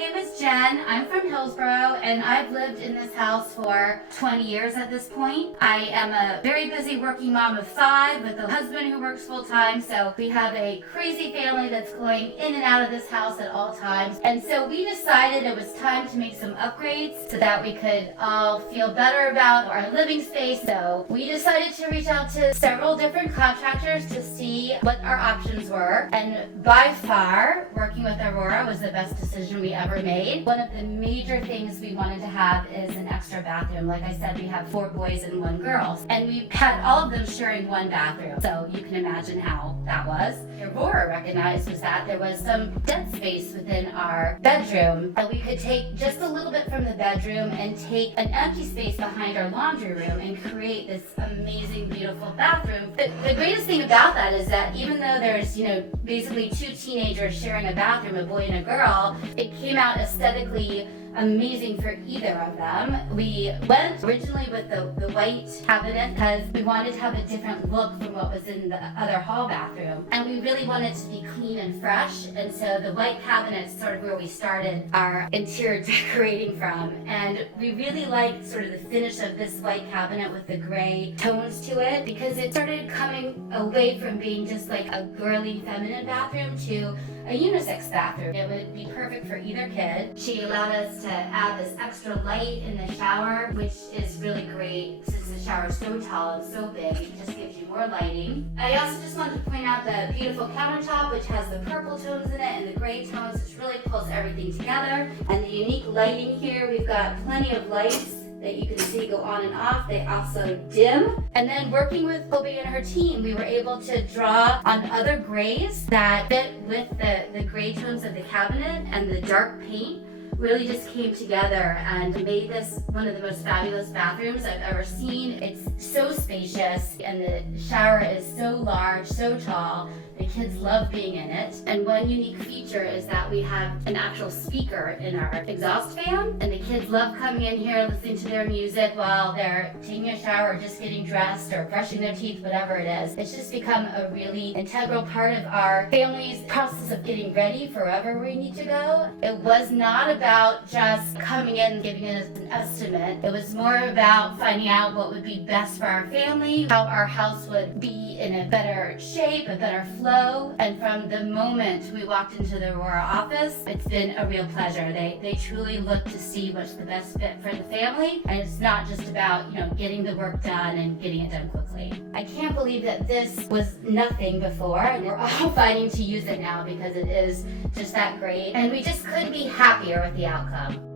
name is Jen. I'm from Hillsborough, and I've lived in this house for 20 years at this point. I am a very busy working mom of 5 with a husband who works full-time, so we have a crazy family that's going in and out of this house at all times. And so we decided it was time to make some upgrades so that we could all feel better about our living space. So we decided to reach out to several different contractors to see what our options were. And by far, working with Aurora was the best decision we ever made. One of the major things we wanted to have is an extra bathroom. Like I said, we have 4 boys and 1 girl, and we had all of them sharing 1 bathroom. So you can imagine how that was. Aurora recognized was that there was some dead space within our bedroom, and we could take just a little bit from the bedroom and take an empty space behind our laundry room and create this amazing, beautiful bathroom. The greatest thing about that is that even though there's, basically 2 teenagers sharing a bathroom, a boy and a girl, it came out aesthetically amazing for either of them. We went originally with the white cabinet because we wanted to have a different look from what was in the other hall bathroom. And we really wanted to be clean and fresh. And so the white cabinet's sort of where we started our interior decorating from. And we really liked sort of the finish of this white cabinet with the gray tones to it, because it started coming away from being just like a girly feminine bathroom to a unisex bathroom. It would be perfect for either kid. She allowed us to add this extra light in the shower, which is really great since the shower is so tall and so big. It just gives you more lighting. I also just wanted to point out the beautiful countertop, which has the purple tones in it and the gray tones, which really pulls everything together. And the unique lighting here, we've got plenty of lights that you can see go on and off. They also dim. And then working with Colby and her team, we were able to draw on other grays that fit with the gray tones of the cabinet, and the dark paint really just came together and made this one of the most fabulous bathrooms I've ever seen. It's so spacious, and the shower is so large, so tall. The kids love being in it. And one unique feature is that we have an actual speaker in our exhaust fan, and the kids love coming in here, listening to their music while they're taking a shower or just getting dressed or brushing their teeth, whatever it is. It's just become a really integral part of our family's process of getting ready for wherever we need to go. It was not about just coming in and giving us an estimate. It was more about finding out what would be best for our family, how our house would be in a better shape, a better flow. And from the moment we walked into the Aurora office, it's been a real pleasure. They truly look to see what's the best fit for the family, and it's not just about getting the work done and getting it done quickly. I can't believe that this was nothing before, and we're all fighting to use it now because it is just that great, and we just couldn't be happier with the outcome.